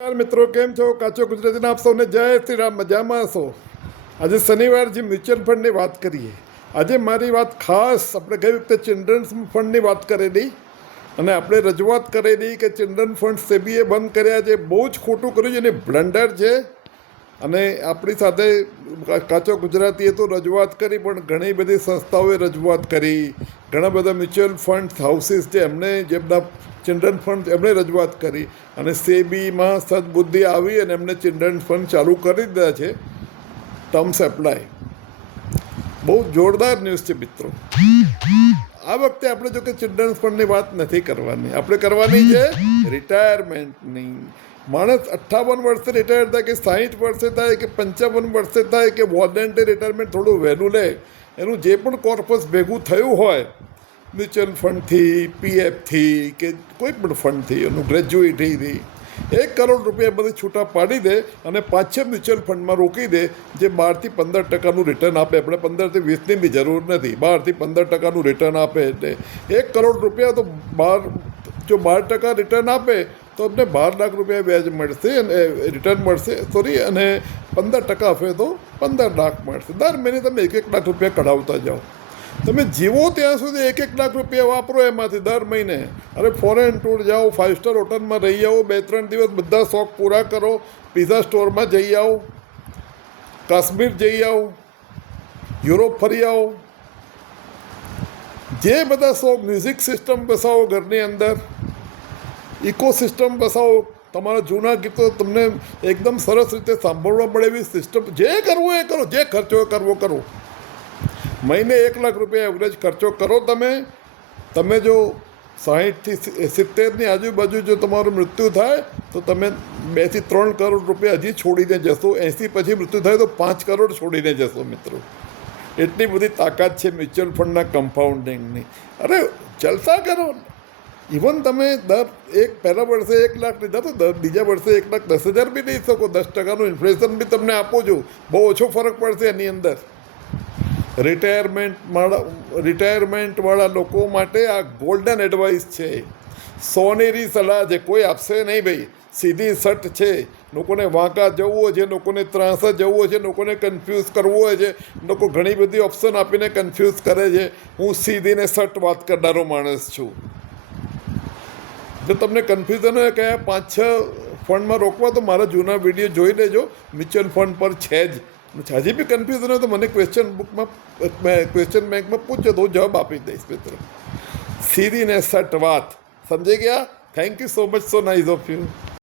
મિત્રો કેમ છો? કાચો ગુજરાતીના આપ સૌને જય શ્રી રામ. મજામાં છો? આજે શનિવાર જે મ્યુચ્યુઅલ ફંડની વાત કરીએ. આજે મારી વાત ખાસ આપણે ગઈ વખતે ચિલ્ડ્રન્સ ફંડની વાત કરેલી અને આપણે રજૂઆત કરેલી કે ચિલ્ડ્રન ફંડ સેબીએ બંધ કર્યા છે. બહુ જ ખોટું કર્યું છે અને બ્લન્ડર છે. અને આપણી સાથે કાચો ગુજરાતીએ તો રજૂઆત કરી, પણ ઘણી બધી સંસ્થાઓએ રજૂઆત કરી. ઘણા બધા મ્યુચ્યુઅલ ફંડ હાઉસીસ છે એમને જેમના ચિલ્ડ્રન ફંડ એમણે રજૂઆત કરી અને સેબીમાં સદબુદ્ધિ આવી અને એમને ચિલ્ડ્રન ફંડ ચાલુ કરી દીધા છે. Terms apply. બહુ જોરદાર ન્યૂઝ છે મિત્રો. આ વખતે આપણે જો કે ચિલ્ડ્રન ફંડની વાત નથી કરવાની, આપણે કરવાની છે રિટાયરમેન્ટની. માણસ 58 વર્ષે રિટાયર થાય કે 60 વર્ષે થાય કે 55 વર્ષે થાય કે વોલન્ટરી રિટાયરમેન્ટ થોડું વહેલું લે, એનું જે પણ કોર્પસ ભેગું થયું હોય મ્યુચ્યુઅલ ફંડથી, પીએફથી કે કોઈ પણ ફંડથી, એનું ગ્રેજ્યુએટીથી 1 કરોડ રૂપિયા બધી છૂટા પાડી દે અને 5-6 મ્યુચ્યુઅલ ફંડમાં રોકી દે જે 12-15% રિટર્ન આપે. આપણે 15 થી 20ની બી જરૂર નથી, 12-15% રિટર્ન આપે. એટલે 1 કરોડ રૂપિયા તો જો 12% રિટર્ન આપે તો અમને 12 લાખ રૂપિયા વ્યાજ મળશે અને રિટર્ન મળશે અને 15% આપે તો 15 લાખ મળશે. દર મહિને તમે 1-1 લાખ રૂપિયા કઢાવતા જાઓ. તમે જીવો ત્યાં સુધી 1-1 લાખ રૂપિયા વાપરો એમાંથી દર મહિને. અરે ફોરેન ટૂર જાઓ, 5 સ્ટાર હોટલમાં રહી આવો, 2-3 દિવસ બધા શોખ પૂરા કરો, પિઝા સ્ટોરમાં જઈ આવો, કાશ્મીર જઈ આવો, યુરોપ ફરી આવો. જે બધા શોખ, મ્યુઝિક સિસ્ટમ બસાવો ઘરની અંદર, ઇકો સિસ્ટમ બસાવો, તમારા જૂના ગીતો તમને એકદમ સરસ રીતે સાંભળવા મળે એવી સિસ્ટમ. જે કરવું એ કરો, જે ખર્ચો કરવો કરો. મહિને 1 લાખ રૂપિયા એવરેજ ખર્ચો કરો. તમે જો 60 થી 70ની આજુબાજુ જો તમારું મૃત્યુ થાય તો તમે 2 થી 3 કરોડ રૂપિયા હજી છોડીને જશો. 80 પછી મૃત્યુ થાય તો 5 કરોડ છોડીને જશો મિત્રો. એટલી બધી તાકાત છે મ્યુચ્યુઅલ ફંડના કમ્પાઉન્ડિંગની. અરે જલસા કરો. ઇવન તમે પહેલા વર્ષે 1 લાખ લીધા તો બીજા વર્ષે 1,10,000 બી લઈ શકો. 10%નું ઇન્ફ્લેશન બી તમને આપો છો, બહુ ઓછો ફરક પડશે એની અંદર. રિટાયરમેન્ટવાળા લોકો માટે આ ગોલ્ડન એડવાઇસ છે, સોનેરી સલાહ છે. કોઈ આપશે નહીં ભાઈ, સીધી સટ છે. લોકોને વાંકા જવું હોય છે, લોકોને ત્રાંસા જવું હોય છે, લોકોને કન્ફ્યુઝ કરવું હોય છે. લોકો ઘણી બધી ઓપ્શન આપીને કન્ફ્યુઝ કરે છે. હું સીધીને સટ વાત કરનારો માણસ છું. જો તમને કન્ફ્યુઝન હોય કયા 5-6 ફંડમાં રોકવા તો મારા જૂના વિડીયો જોઈ લેજો. મ્યુચ્યુઅલ ફંડ પર છે જ. હજી બી કન્ફ્યુઝન હોય તો મને ક્વેશ્ચન બેંકમાં પૂછજો તો હું જવાબ આપી દઈશ મિત્રો. સીધી ને સટ વાત. સમજી ગયા? Thank you so much. So nice of you.